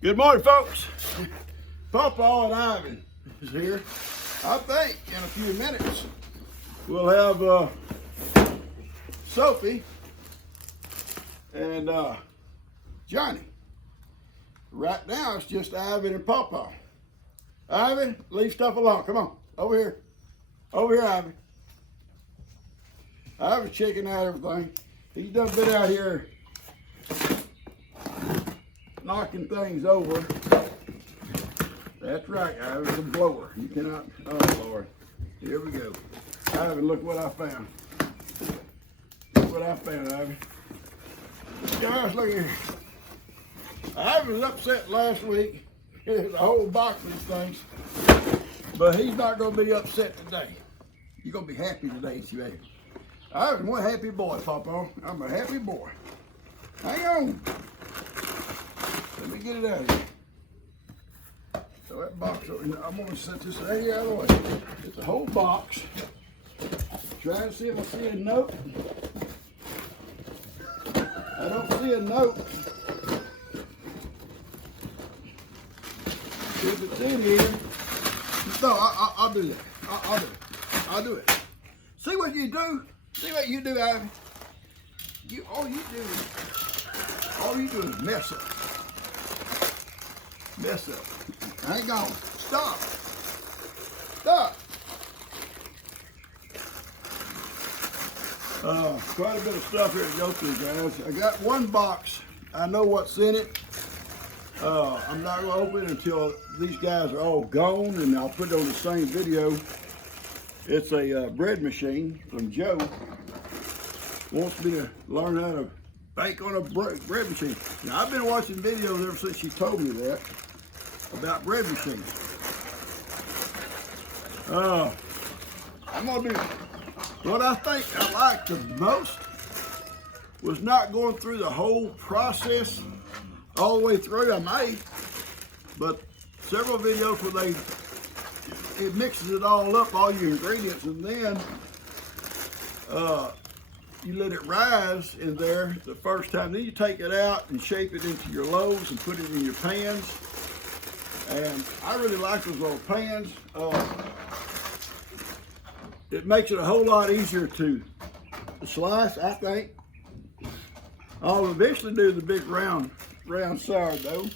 Good morning, folks. Pawpaw and Ivan is here. I think in a few minutes we'll have Sophie and Johnny. Right now it's just Ivan and Pawpaw. Ivan, leave stuff alone. Come on, over here. Over here, Ivan. Ivan's checking out everything. He's done been out here knocking things over. That's right, Ivan, it's a blower. You cannot, oh Lord. Here we go. Ivan, look what I found. Look what I found, Ivan. Guys, look here. Ivan was upset last week. There's a whole box of these things. But he's not going to be upset today. You're going to be happy today, see, baby. I'm one happy boy, Pawpaw. I'm a happy boy. Hang on. Let me get it out of here. So that box, I'm going to set this out of the way. It's a whole box. Trying to see if I see a note. I don't see a note. If it's in here, no, I'll do that. I'll do it. I'll do it. See what you do? See what you do, Ivan? All you do is mess up. Mess up. Hang on. Stop. Stop. Quite a bit of stuff here to go through, guys. I got one box. I know what's in it. I'm not going to open it until these guys are all gone, and I'll put it on the same video. It's a bread machine from Joe. Wants me to learn how to bake on a bread machine. Now, I've been watching videos ever since she told me that about bread machines. I'm going to do what I think I liked the most was not going through the whole process all the way through. I may, but several videos where it mixes it all up, all your ingredients, and then you let it rise in there the first time. Then you take it out and shape it into your loaves and put it in your pans. And I really like those little pans. It makes it a whole lot easier to slice, I think. I'll eventually do the big round sourdough.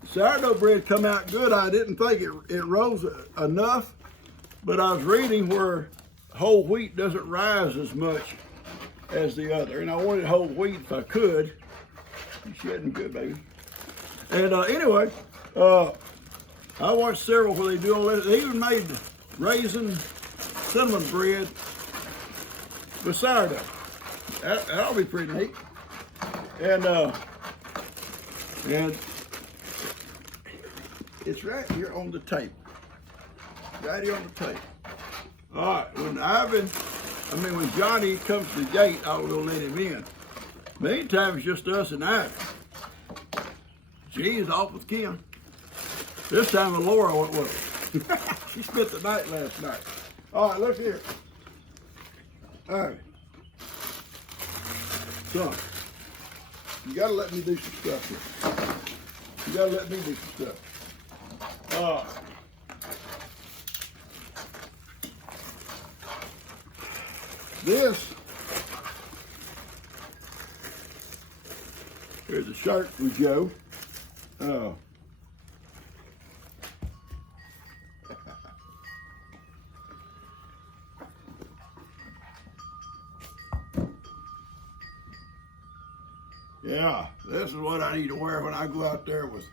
The sourdough bread come out good. I didn't think it rose enough, but I was reading where whole wheat doesn't rise as much as the other, and I wanted whole wheat if I could. You're shedding good, baby. And anyway, I watched several where they do all that. They even made raisin cinnamon bread with sourdough. That'll be pretty neat. And it's right here on the table. Right here on the table. All right, when Johnny comes to the gate, I will let him in. Meantime, it's just us and Ivan. She's off with Kim. This time with Laura went with her. She spent the night last night. All right, look here. All right. Son, you gotta let me do some stuff here. You gotta let me do some stuff. Here's a shirt from Joe. Yeah, this is what I need to wear when I go out there with,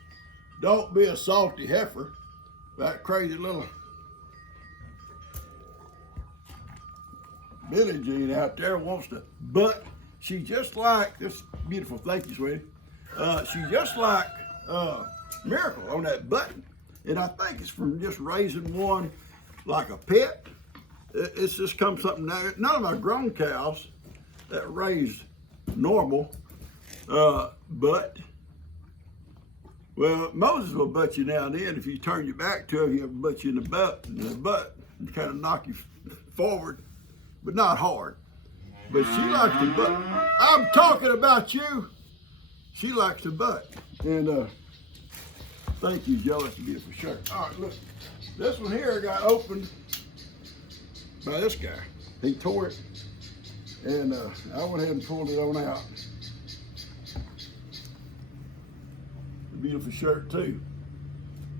don't be a salty heifer. That crazy little Billie Jean out there wants to, but she's just like, this beautiful, thank you, sweetie. She's just like Miracle on that button. And I think it's from just raising one like a pet. It's just come something there. None of my grown cows that raised normal, but, well, Moses will butt you now and then. If you turn your back to him, he'll butt you in the butt, and kind of knock you forward, but not hard. But she likes to butt. I'm talking about you. She likes to butt. And Thank you, Joe. It's a beautiful shirt. All right, look. This one here got opened by this guy. He tore it, and I went ahead and pulled it on out. A beautiful shirt, too.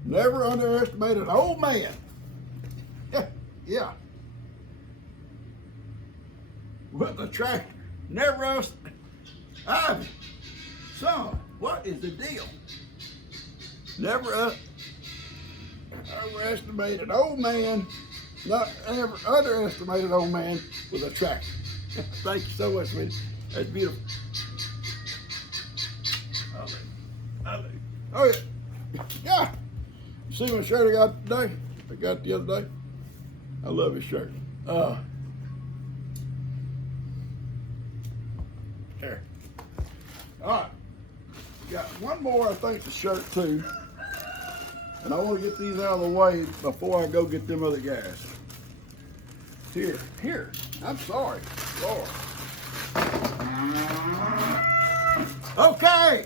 Never underestimate an old man. Yeah. With a tractor. Never Ivy, son, what is the deal? Never overestimate an old man, not ever underestimate an old man with a tractor. Thank you so much, sweetie. That's beautiful. Oh yeah. Yeah. You see my shirt I got today? I got the other day. I love his shirt. There. All right. Got one more, I think, the shirt too. And I want to get these out of the way before I go get them other guys. Here. I'm sorry. Lord. Okay.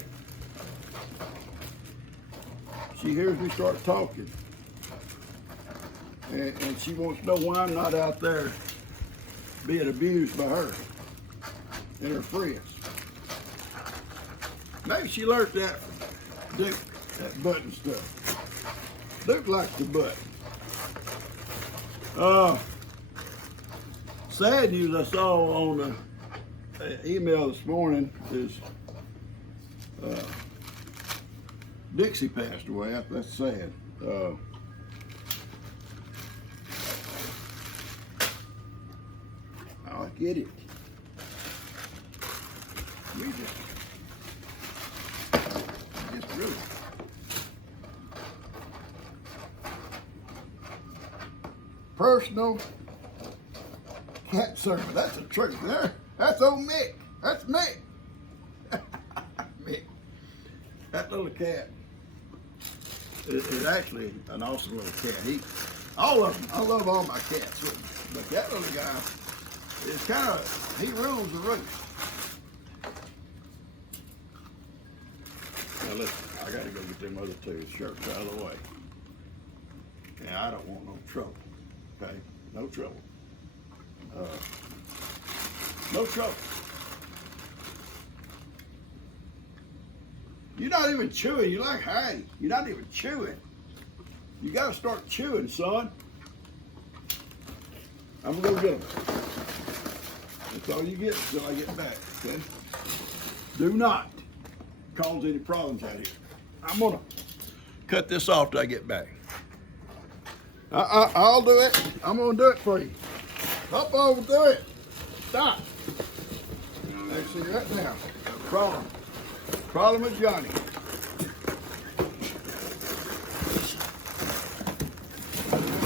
She hears me start talking. And she wants to know why I'm not out there being abused by her and her friends. Maybe she learned that from Duke, that button stuff. Duke likes the button. Sad news I saw on the email this morning is Dixie passed away. That's sad. I get it. We just really. Personal cat servant. That's a trick there. That's old Mick. That's Mick. Mick. That little cat is actually an awesome little cat. All of them. I love all my cats. But that little guy is he rules the roost. Now listen, I gotta go get them other two shirts out of the way. And I don't want no trouble. Okay? No trouble. No trouble. You're not even chewing. You're like, hey, you're not even chewing. You gotta start chewing, son. I'm gonna go get them. That's all you get until I get back, okay? Do not cause any problems out here. I'm gonna cut this off till I get back. I'll do it. I'm gonna do it for you. Hop over, do it. Stop. Hey, see that now. Problem with Johnny.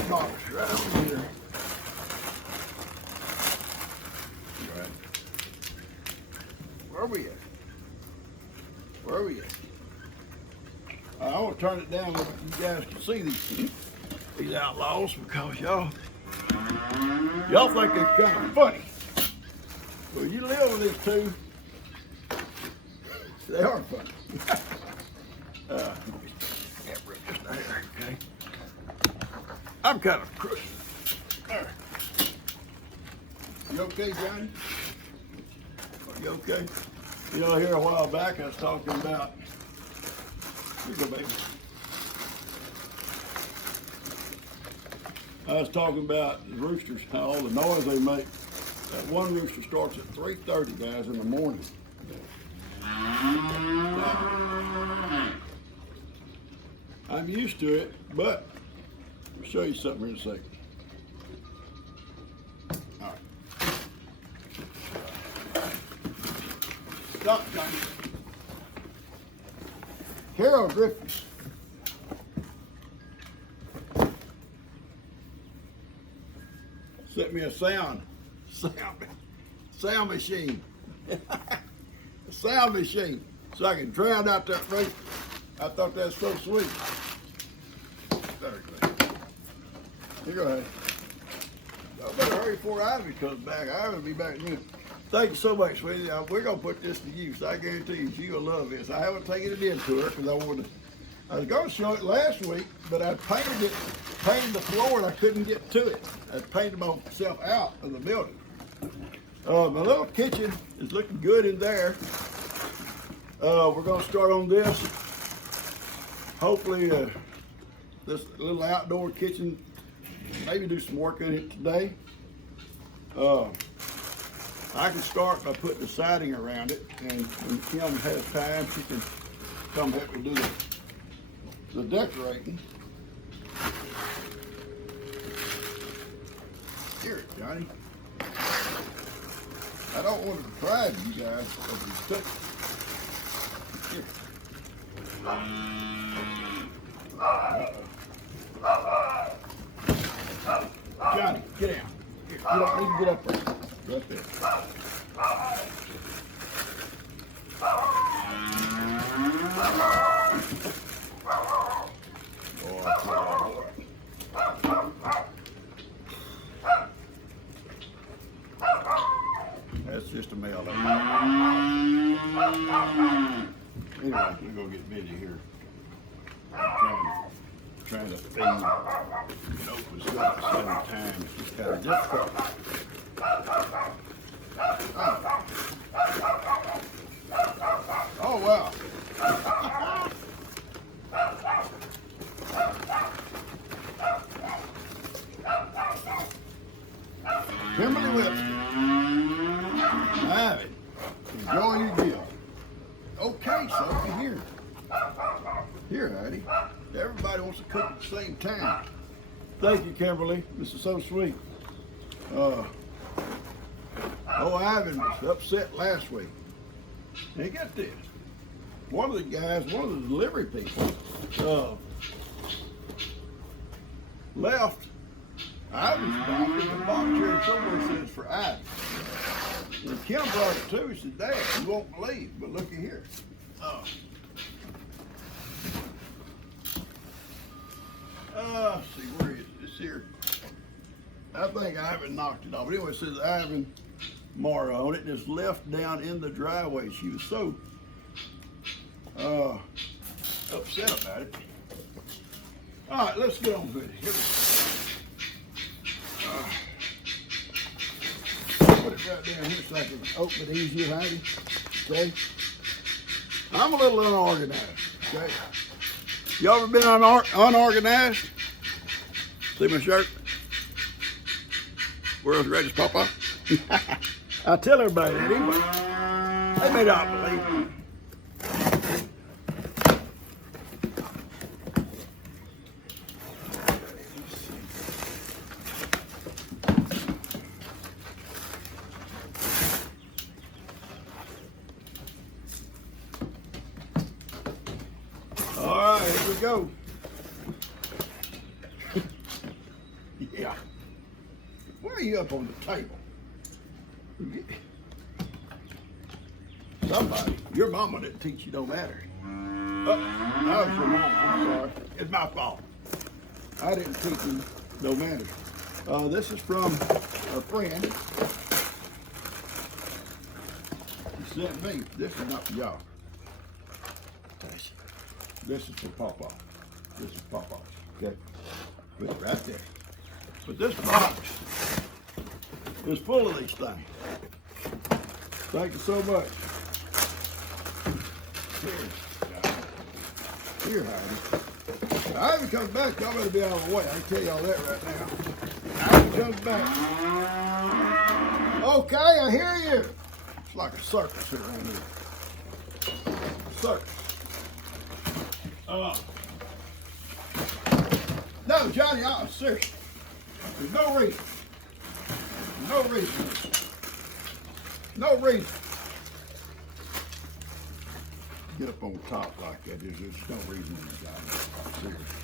Box right over here. Right. Where are we at? Where are we at? I want to turn it down so you guys can see these outlaws because y'all think they're kind of funny. Well, you live with these two, they are funny. Just a hair, okay? I'm kind of crooked. There. You okay, Johnny? Are you okay? You know, here a while back I was talking about, here you go, baby. I was talking about the roosters, how all the noise they make. That one rooster starts at 3:30, guys, in the morning. I'm used to it, but I'll show you something in a second. All right. Stop, Johnny. Carol Griffiths. Sent me a sound machine. A sound machine. So I can drown out that rooster. I thought that was so sweet. There you go. You go ahead. I better hurry before Ivy comes back. Ivy will be back in a minute. Thank you so much, sweetie. We're going to put this to use. I guarantee you, she will love this. I haven't taken it into her because I was going to show it last week, but I painted the floor, and I couldn't get to it. I painted myself out of the building. My little kitchen is looking good in there. We're going to start on this. Hopefully, this little outdoor kitchen, maybe do some work in it today. I can start by putting the siding around it, and when Kim has time, she can come help me do the decorating. Here, Johnny. I don't want to deprive you guys of these cookies. Here. Johnny, get down. Here, you don't need to get up there. Right there. That's just a male. Anyway, we're gonna get busy here. Trying to feed Opus at the same time. It's just kind of difficult. Oh wow. Kimberly Webster. Ivan, enjoy your deal. Okay, Sophie, here. Here, Heidi. Everybody wants to cook at the same time. Thank you, Kimberly. This is so sweet. Ivan was upset last week. Hey, get this. One of the delivery people, left Ivan's box, and the box here somewhere says for Ivan. When Kim brought it to me, she said, Dad, you won't believe, but look at here. See, where is it? It's here. I think Ivan knocked it off. But anyway, it says Ivan Mara on it. It's left down in the driveway. She was so upset about it. All right, let's get on with it. Here we go. Put it right down here so I can open it easier, Heidi. Okay. I'm a little unorganized. Okay. Y'all ever been unorganized? See my shirt? World's greatest Papa. I tell everybody that anyway. They may not believe me. All right, here we go. Yeah. Why are you up on the table? Somebody, your mama didn't teach you no matter. Oh, that was your mama, I'm sorry. It's my fault. I didn't teach you no matter. This is from a friend. He sent me. This is not for y'all. This is for Papa. This is Papa. Okay? Put it right there. But this box is full of these things. Thank you so much. Here, Heidi. Ivy comes back, y'all better be out of the way. I can tell y'all that right now. Ivy comes back. Okay, I hear you. It's like a circus here around here. Circus. No, Johnny, I'm serious. There's no reason. No reason. No reason. Get up on top like that. There's no reason in it, Johnny. Seriously.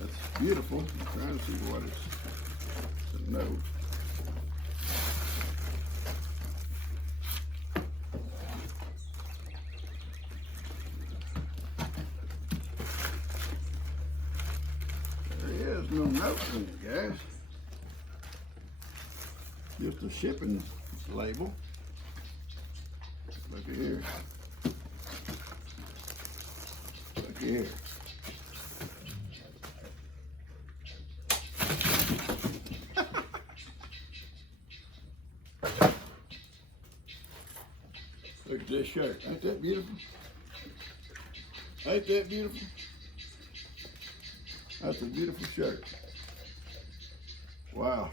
That's beautiful. I'm trying to see what it's. No. There is no note in it, guys. Just a shipping label. Look at here. Look at here. Look at this shirt. Ain't that beautiful? Ain't that beautiful? That's a beautiful shirt. Wow.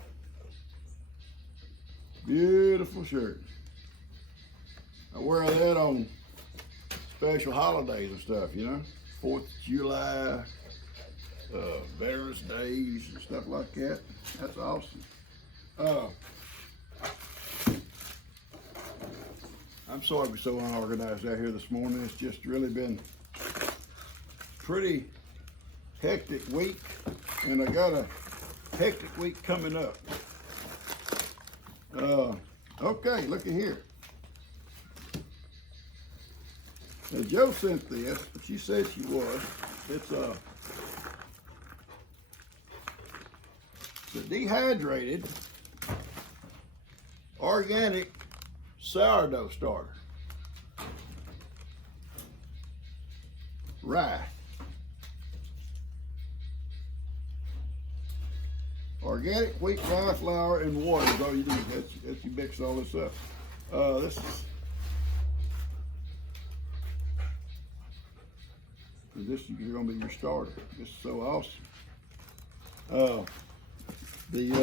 Beautiful shirt. I wear that on special holidays and stuff, you know? 4th of July, Veterans Days and stuff like that. That's awesome. I'm sorry we're so unorganized out here this morning. It's just really been pretty hectic week, and I got a hectic week coming up. Okay, look at here. Now, Joe sent this. She said she was. It's a dehydrated organic sourdough starter. Rye. Organic wheat, rye flour, and water is all you need. That's you mix all this up. This is going to be your starter. This is so awesome. The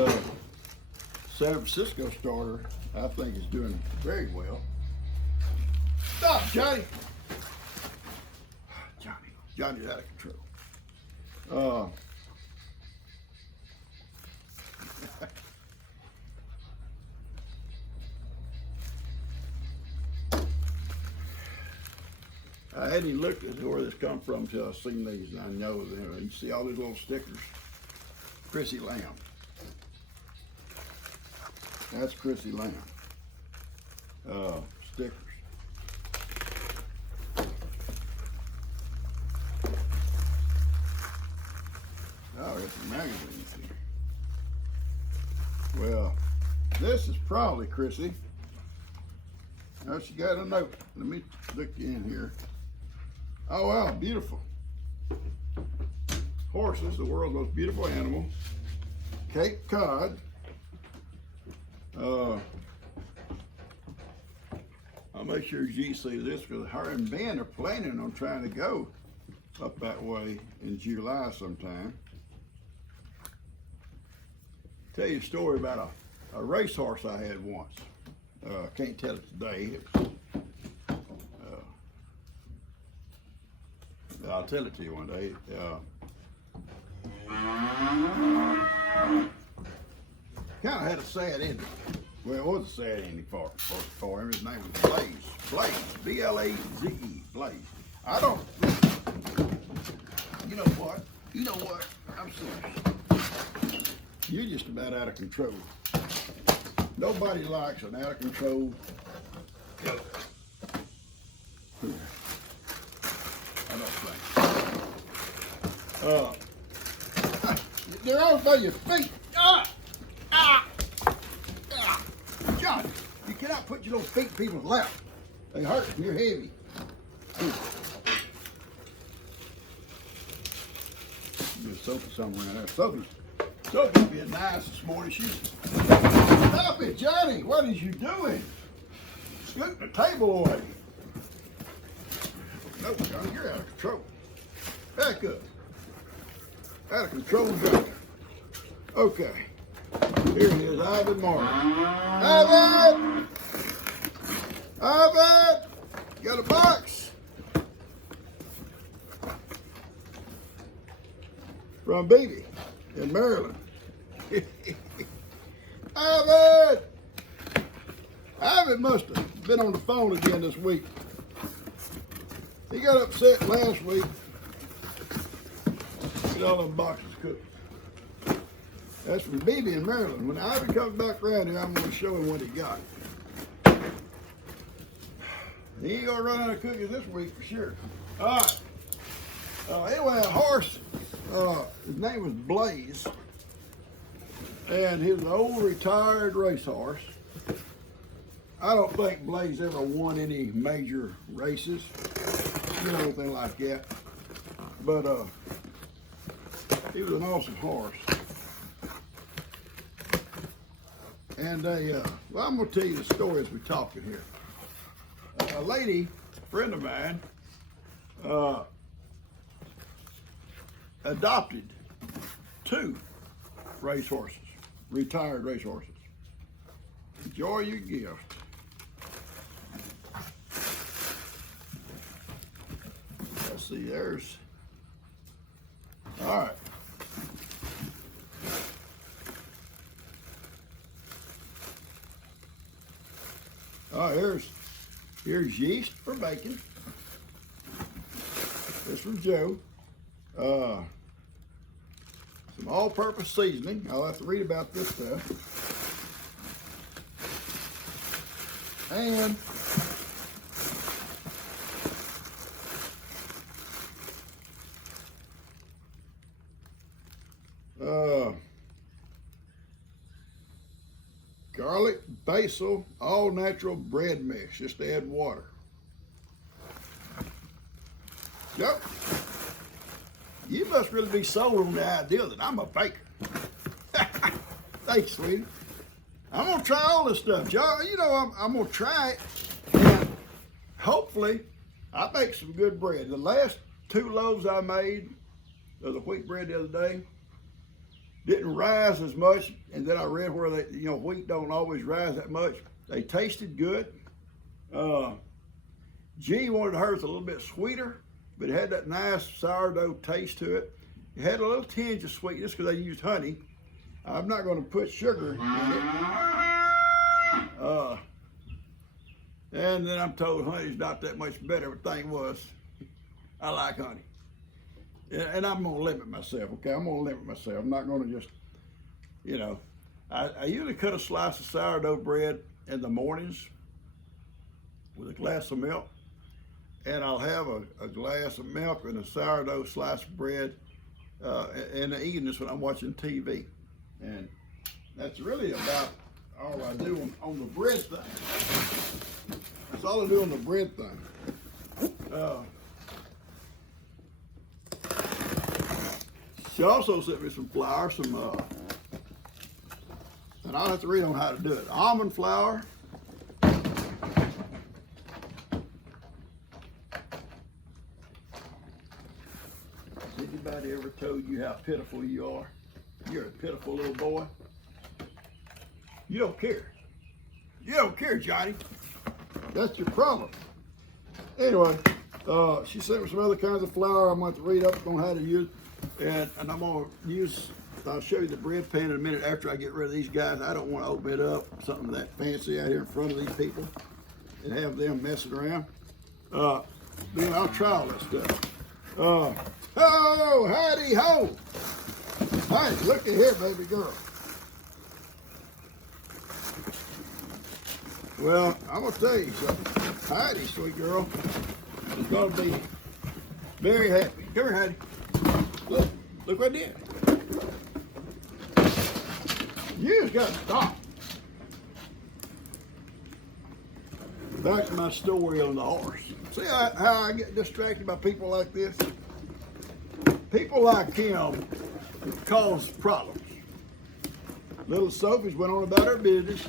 San Francisco starter, I think, is doing very well. Stop, Johnny! Johnny's out of control. I hadn't even looked at where this come from until I seen these, and I know them. You see all these little stickers. Chrissy Lamb. That's Chrissy Lamb. Stickers. Oh, there's some magazines here. Well, this is probably Chrissy. Now she got a note. Let me look in here. Oh wow, beautiful. Horses, the world's most beautiful animal. Cape Cod. I'll make sure G sees this because her and Ben are planning on trying to go up that way in July sometime. Tell you a story about a racehorse I had once. Can't tell it today. I'll tell it to you one day. Kind of had a sad ending. Well, it was a sad ending for him. His name was Blaze. Blaze. B-L-A-Z-E. Blaze. I don't. You know what? You know what? I'm serious. You're just about out of control. Nobody likes an out of control goat. I don't think. They're all by your feet. John, you cannot put your little feet in people's lap. They hurt. You're heavy. There's Sophie somewhere in there. Sophie's being nice this morning. Stop it, Johnny. What is you doing? Scooting the table away. No, Johnny, you're out of control. Back up. Out of control, Johnny. Okay. Here he is, Ivan Martin. Ivan! Ivan! Got a box? From Beatty in Maryland. Ivan! Ivan must have been on the phone again this week. He got upset last week. Get all them boxes cooked. That's from BB in Maryland. When Ivan comes back around here, I'm going to show him what he got. He ain't going to run out of cookies this week for sure. All right. Anyway, a horse, his name was Blaze. And he was an old retired racehorse. I don't think Blaze ever won any major races, anything like that. But he was an awesome horse. And well, I'm gonna tell you the story as we're talking here. A lady, a friend of mine, adopted 2 racehorses, retired racehorses. Enjoy your gift. Let's see, there's, all right. Oh, here's yeast for bacon. This from Joe. Some all-purpose seasoning. I'll have to read about this stuff. And garlic, basil, all natural bread mix. Just add water. Yep. You must really be sold on the idea that I'm a baker. Thanks, sweetie. I'm gonna try all this stuff, y'all. I'm gonna try it, and hopefully, I make some good bread. The last 2 loaves I made of the wheat bread the other day didn't rise as much, and then I read where they, wheat don't always rise that much. They tasted good. G wanted hers a little bit sweeter, but it had that nice sourdough taste to it. It had a little tinge of sweetness because they used honey. I'm not going to put sugar in it. And then I'm told honey's not that much better, but the thing was, I like honey. And I'm going to limit myself, okay? I'm going to limit myself. I'm not going to just, I usually cut a slice of sourdough bread in the mornings with a glass of milk. And I'll have a glass of milk and a sourdough slice of bread in the evenings when I'm watching TV. And that's really about all I do on the bread thing. That's all I do on the bread thing. She also sent me some flour, and I'll have to read on how to do it. Almond flour. Has anybody ever told you how pitiful you are? You're a pitiful little boy. You don't care. You don't care, Johnny. That's your problem. Anyway, she sent me some other kinds of flour. I'm going to have to read up on how to use, and I'm going to use, I'll show you the bread pan in a minute after I get rid of these guys. I don't want to open it up, something that fancy out here in front of these people, and have them messing around. Then I'll try all that stuff. Oh, howdy ho. Hey, look at here, baby girl. Well, I'm gonna tell you something. Heidi, sweet girl, is gonna be very happy. Come here, Heidi. Look what I did. You just gotta stop. Back to my story on the horse. See how I get distracted by people like this? People like him cause problems. Little Sophie's went on about her business.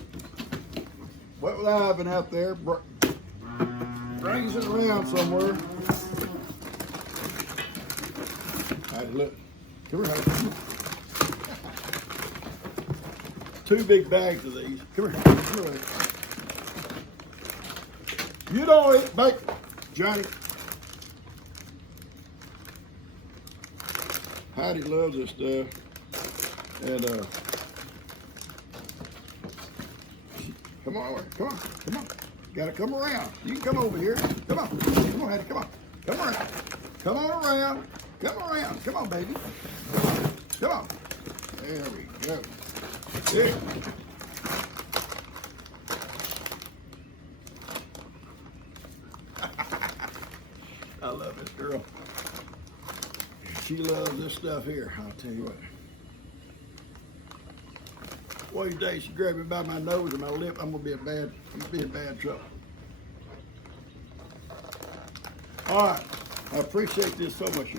Went with Ivan out there, brings it around somewhere. Hey, look. Come here, Heidi. 2 big bags of these. Come here. Come here. You don't eat bacon, Johnny. Heidi loves this stuff. And come on, come on, come on. You gotta come around. You can come over here. Come on. Come on, Heidi, come on. Come around. Come on around. Come around. Come on, baby. Come on. There we go. There. I love this girl. She loves this stuff here, I'll tell you what. one of these days she grabbed me by my nose and my lip, I'm gonna be in bad trouble. All right, I appreciate this so much.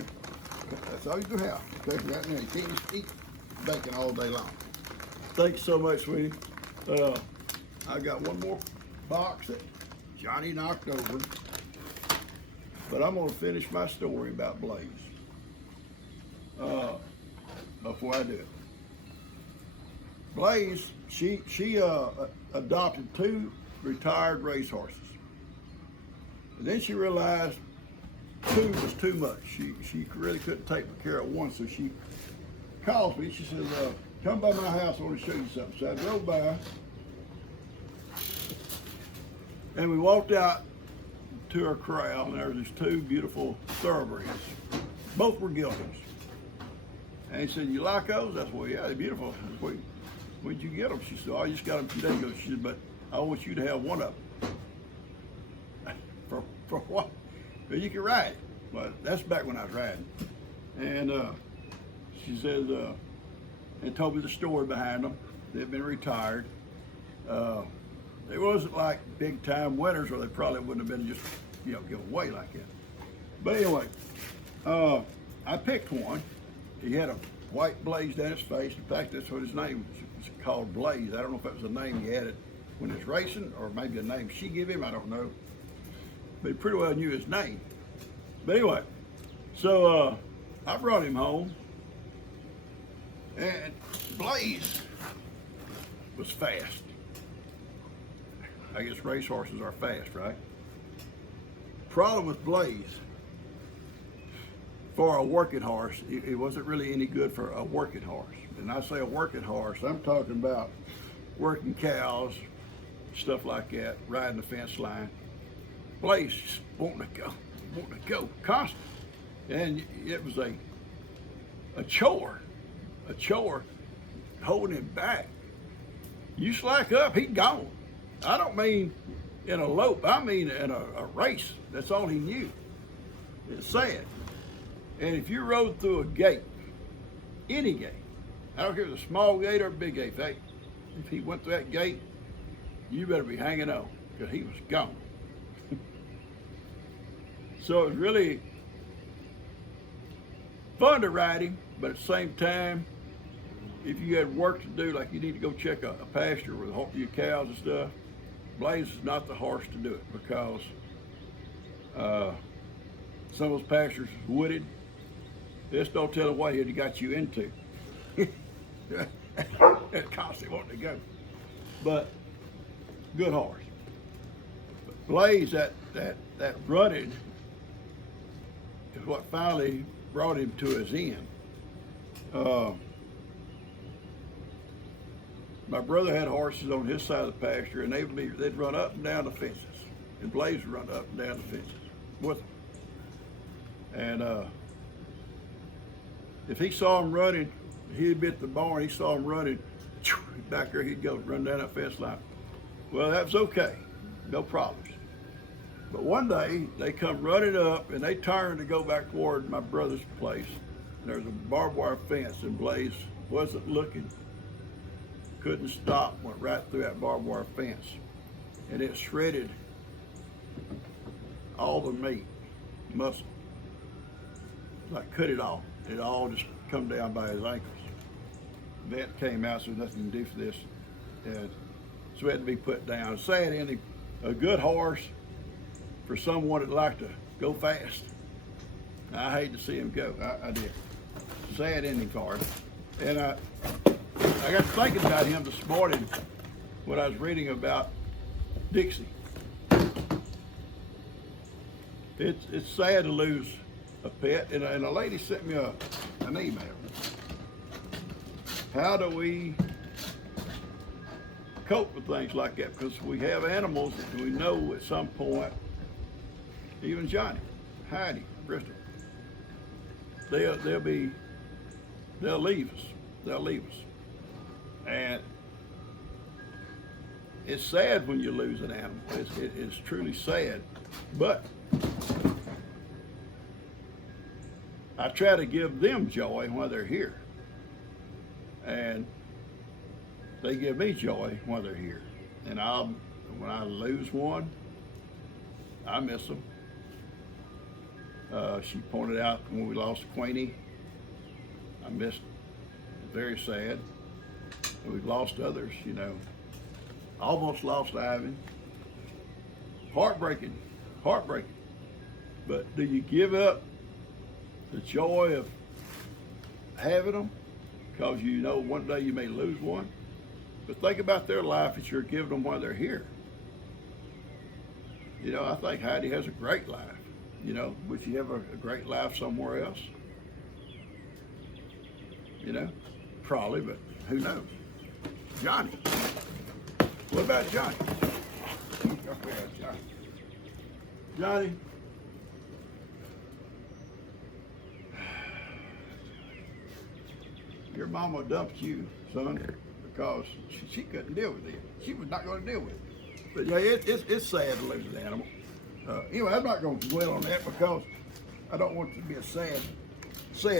That's all you can have. Okay, right now you can't just eat bacon all day long. Thanks so much, sweetie. I got one more box that Johnny knocked over, but I'm gonna finish my story about Blaze before I do it. Blaze, she adopted 2 retired racehorses, and then she realized 2 was too much. She really couldn't take care of one, so she calls me. She says, "Come by my house. I want to show you something." So I drove by, and we walked out to her corral, and there was these 2 beautiful thoroughbreds. Both were Giltons. And he said, "You like those?" I said, "Well, yeah, they're beautiful." I said, "Where'd you get them?" She said, "Oh, I just got them 2 days ago." She said, "But I want you to have one of them." For what? Well, you can ride. Well, that's back when I was riding. And she says, and told me the story behind them. They've been retired. It wasn't like big time winners, or they probably wouldn't have been just, given away like that. But anyway, I picked one. He had a white blaze down his face. In fact, that's what his name was. It's called Blaze. I don't know if that was a name he had it when he was racing, or maybe a name she gave him. I don't know. But he pretty well knew his name. But anyway, so I brought him home, and Blaze was fast. I guess racehorses are fast, right? Problem with Blaze, for a working horse, it wasn't really any good for a working horse. And I say a working horse, I'm talking about working cows, stuff like that, riding the fence line. Blaze just wanting to go constantly. And it was a chore holding him back. You slack up, he's gone. I don't mean in a lope, I mean in a race. That's all he knew. It's sad. And if you rode through a gate, any gate, I don't care if it's a small gate or a big gate, if he went through that gate, you better be hanging on, because he was gone. So it was really fun to ride him, but at the same time, if you had work to do, like you need to go check a pasture with a few cows and stuff, Blaze is not the horse to do it, because some of those pastures is wooded. This don't tell what he got you into. It's constantly wanting to go. But good horse. But Blaze, that running is what finally brought him to his end. My brother had horses on his side of the pasture, and they'd run up and down the fences, and Blaze would run up and down the fences with them. And if he saw him running, he'd be at the barn, he saw him running, back there he'd go, run down that fence line. Well, that was okay, no problems. But one day, they come running up, and they turned to go back toward my brother's place. And there was a barbed wire fence, and Blaze wasn't looking, couldn't stop, went right through that barbed wire fence. And it shredded all the meat, muscle. Like cut it off. It all just come down by his ankles. Vet came out, so nothing to do for this. And so it had to be put down. Sad ending, a good horse for someone that liked to go fast. I hate to see him go, I did. Sad ending for him. And I got thinking about him this morning when I was reading about Dixie. It's sad to lose a pet, and a lady sent me an email. How do we cope with things like that? Because we have animals that we know at some point, even Johnny, Heidi, Bristol, they'll leave us. They'll leave us. And it's sad when you lose an animal. It's truly sad. But I try to give them joy while they're here. And they give me joy while they're here. And when I lose one, I miss them. She pointed out when we lost Queenie, I missed, very sad. And we've lost others, you know. Almost lost Ivan. Heartbreaking, heartbreaking. But do you give up the joy of having them because you know one day you may lose one? But think about their life that you're giving them while they're here. You know, I think Heidi has a great life. You know, would she have a great life somewhere else? You know, probably, but who knows? Johnny. What about Johnny? Johnny. Your mama dumped you, son, because she couldn't deal with it. She was not going to deal with it. But yeah, it's sad to lose an animal. Anyway, I'm not going to dwell on that because I don't want it to be a sad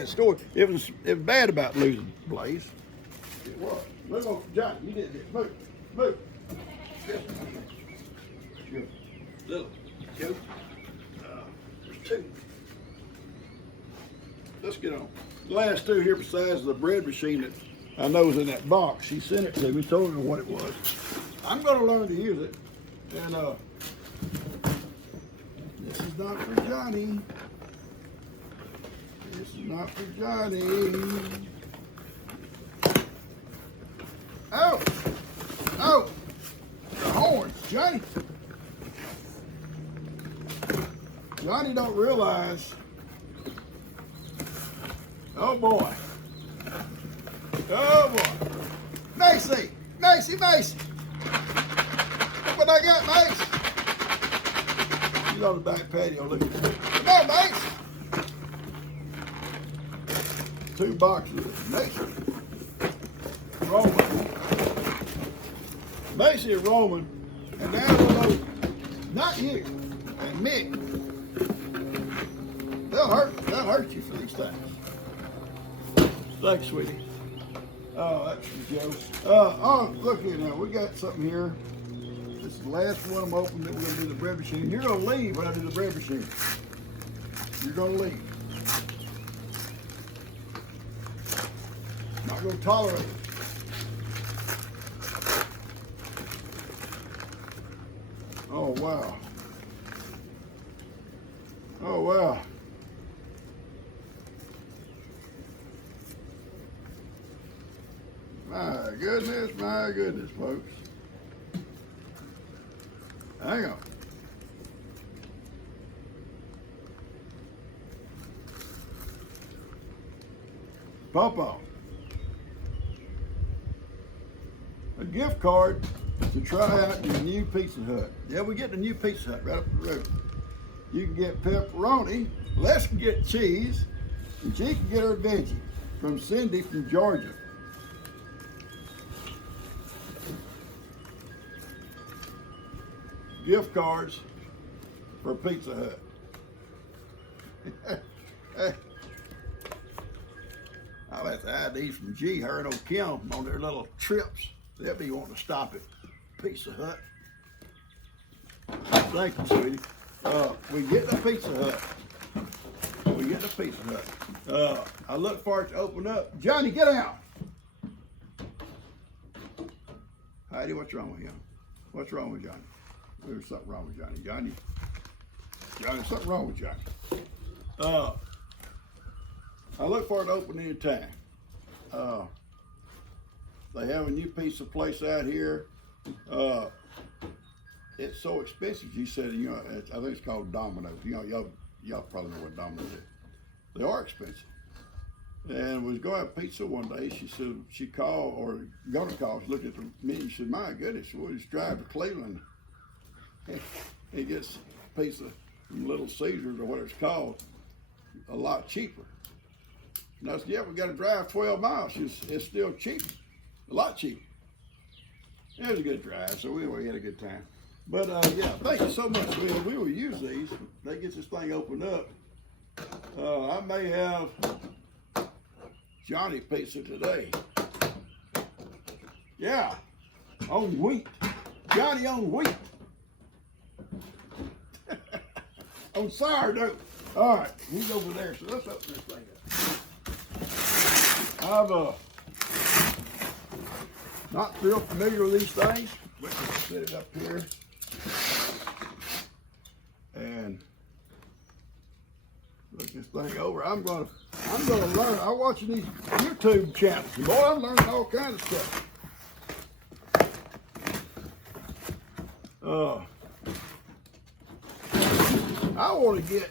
story. It was bad about losing Blaze. It was. Look on Johnny, you did this. Move. Good. Little. Two. There's two. Let's get on. The last two here besides the bread machine that I know is in that box. She sent it to me, told me what it was. I'm going to learn to use it. And this is not for Johnny. This is not for Johnny. Oh, the horns, Johnny. Johnny don't realize. Oh boy. Macy. Look what I got, Mace. She's on the back patio looking at me. Come on, Mace. 2 boxes of Macy. Roman. Macy and Roman. And now we'll not you. And Mick. They'll hurt you for these things. Thanks, sweetie. Oh, that's for Joe. Oh, look here now. We got something here. This is the last one I'm opening that we're going to do the bread machine. You're going to leave when I do the bread machine. You're going to leave. Not going to tolerate it. Oh, wow. Oh, wow. My goodness, folks. Hang on. Papa. A gift card to try out your new Pizza Hut. Yeah, we get the new Pizza Hut right up the road. You can get pepperoni, Les can get cheese, and she can get her veggie from Cindy from Georgia. Gift cards for Pizza Hut. I'll have the IDs from G, her and old Kim on their little trips. They'll be wanting to stop at Pizza Hut. Thank you, sweetie. We get the Pizza Hut. I look for it to open up. Johnny, get out. Heidi, what's wrong with him? What's wrong with Johnny? There's something wrong with Johnny. Johnny, something wrong with Johnny. I look for it to open any time. They have a new pizza place out here. It's so expensive. She said, you know, I think it's called Domino's. You know, y'all probably know what Domino's is. They are expensive. And was going to pizza one day. She said she called or gonna call. She looked at the menu. She said, "My goodness, we'll just drive to Cleveland. He gets pizza from Little Caesars or what it's called a lot cheaper." And I said, "Yeah, we got to drive 12 miles. It's still cheap, a lot cheaper." It was a good drive, so we had a good time. But yeah, thank you so much. We will use these. They get this thing opened up. I may have Johnny pizza today. Yeah, on wheat. Johnny on wheat. On sourdough. All right, he's over there, so let's open this thing up. I've not real familiar with these things. Let's set it up here. And look this thing over. I'm gonna learn. I'm watching these YouTube channels. Boy, I'm learning all kinds of stuff. I want to get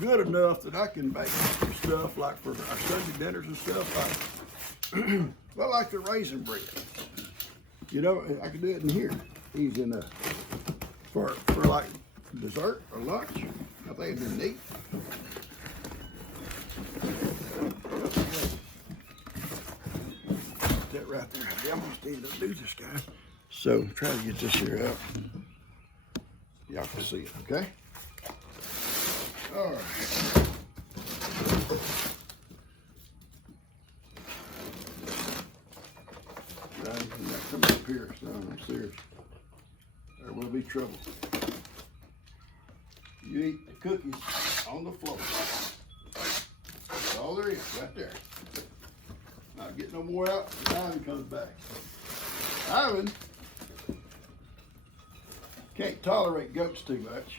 good enough that I can make stuff like for our Sunday dinners and stuff like, well, like the raisin bread. You know, I can do it in here. Easy enough for like dessert or lunch. I think it'd be neat. That right there. I'm gonna stand up and do this, guys. So try to get this here up. Y'all can see it, okay? All right. Come up here, son. I'm serious. There will be trouble. You eat the cookies on the floor. That's all there is, right there. Not get no more out. Ivan comes back. Ivan can't tolerate goats too much.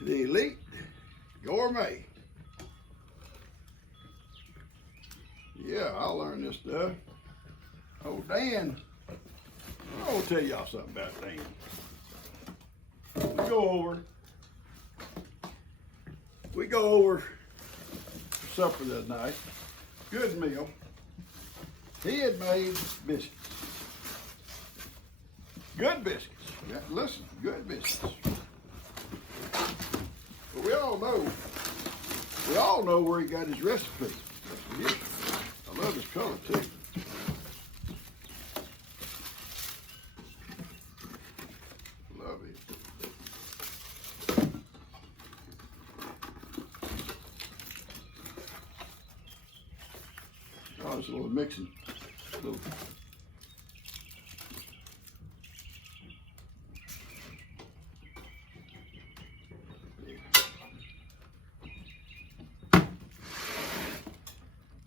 The elite gourmet. Yeah, I'll learn this stuff. Oh, Dan. I want to tell y'all something about Dan. We go over for supper that night. Good meal. He had made biscuits. Good biscuits. Yeah, listen, good biscuits. But we all know where he got his recipe. I love his color too. Love it. Oh, it's a little mixing.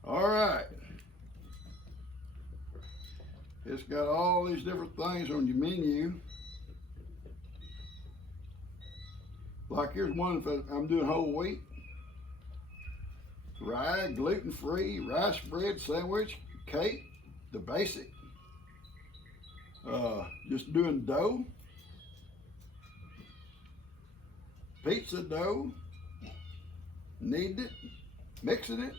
All right. It's got all these different things on your menu. Like here's one if I'm doing whole wheat. Rye, gluten-free, rice bread sandwich, cake, the basic. Just doing dough. Pizza dough. Kneaded it, mixing it.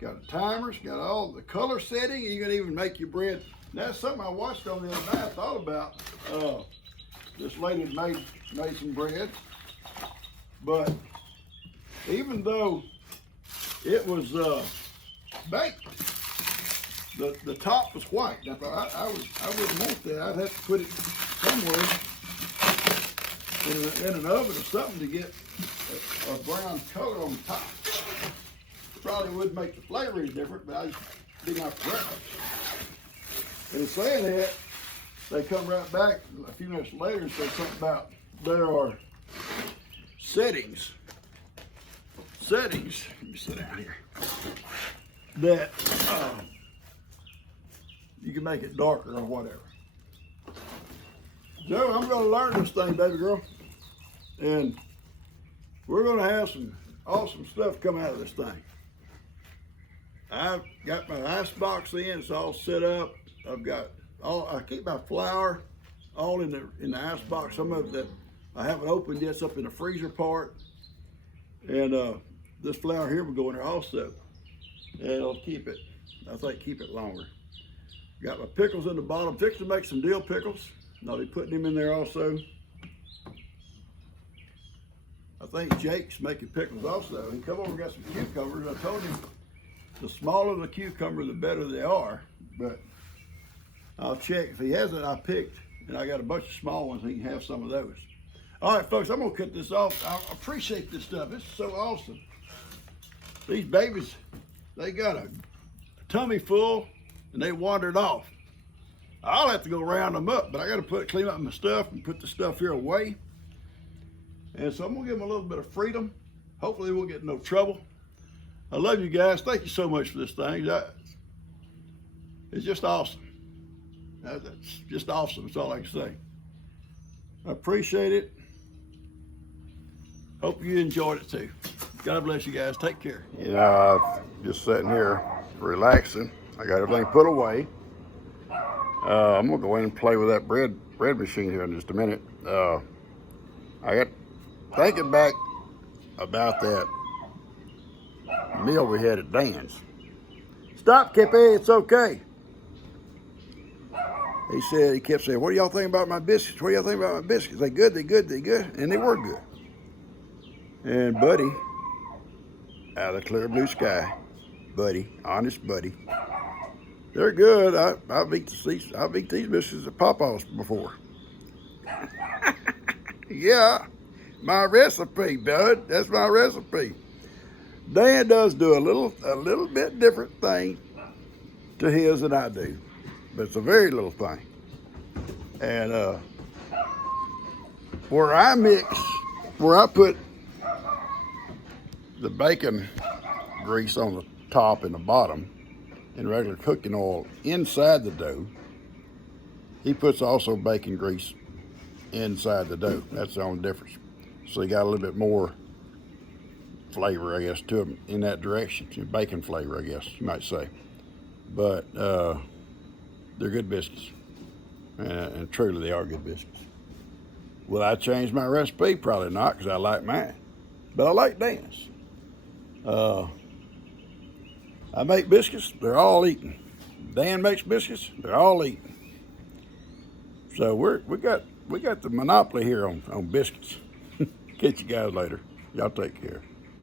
Got a timer, it's got all the color setting. You can even make your bread. That's something I watched on the other night. I thought about. This lady made some bread, but even though it was baked, the top was white. I thought I wouldn't want that. I'd have to put it somewhere in an oven or something to get a brown color on the top. Probably would make the flavor any different, but I'd be my preference. And in saying that, they come right back a few minutes later and say something about there are settings. Let me sit down here. That you can make it darker or whatever. So I'm going to learn this thing, baby girl, and we're going to have some awesome stuff come out of this thing. I've got my ice box in, it's all set up. I keep my flour all in the ice box. Some of it that I haven't opened yet, it's up in the freezer part. And this flour here will go in there also. And it'll keep it longer. Got my pickles in the bottom, fixing to make some dill pickles. And I'll be putting them in there also. I think Jake's making pickles also. He come over and got some cucumbers. I told him the smaller the cucumber, the better they are. But I'll check. If he hasn't, I picked, and I got a bunch of small ones. He can have some of those. All right, folks, I'm gonna cut this off. I appreciate this stuff. This is so awesome. these babies, they got a tummy full and they wandered off. I'll have to go round them up, but I got to clean up my stuff and put the stuff here away. And so I'm gonna give them a little bit of freedom. Hopefully they won't get in no trouble. I love you guys. Thank you so much for this thing. It's just awesome. That's just awesome. That's all I can say. I appreciate it. Hope you enjoyed it too. God bless you guys. Take care. You know, I'm just sitting here relaxing. I got everything put away. I'm gonna go in and play with that bread machine here in just a minute. I got thinking back about that meal we had at Dan's. Stop, Kippy, it's okay. He kept saying, what do y'all think about my biscuits? What do y'all think about my biscuits? They good, they good, they good. And they were good. And Buddy, out of the clear blue sky, Buddy, honest Buddy, they're good. I've eaten these biscuits at Papa's before. Yeah, my recipe, bud. That's my recipe. Dan does do a little bit different thing to his than I do, but it's a very little thing. And where I put the bacon grease on the top and the bottom and regular cooking oil inside the dough, he puts also bacon grease inside the dough. That's the only difference. So you got a little bit more flavor, I guess, to them in that direction. Bacon flavor, I guess you might say. But they're good biscuits. And truly, they are good biscuits. Will I change my recipe? Probably not, because I like mine. But I like Dan's. I make biscuits, they're all eaten. Dan makes biscuits, they're all eaten. So we got the monopoly here on biscuits. Catch you guys later. Y'all take care.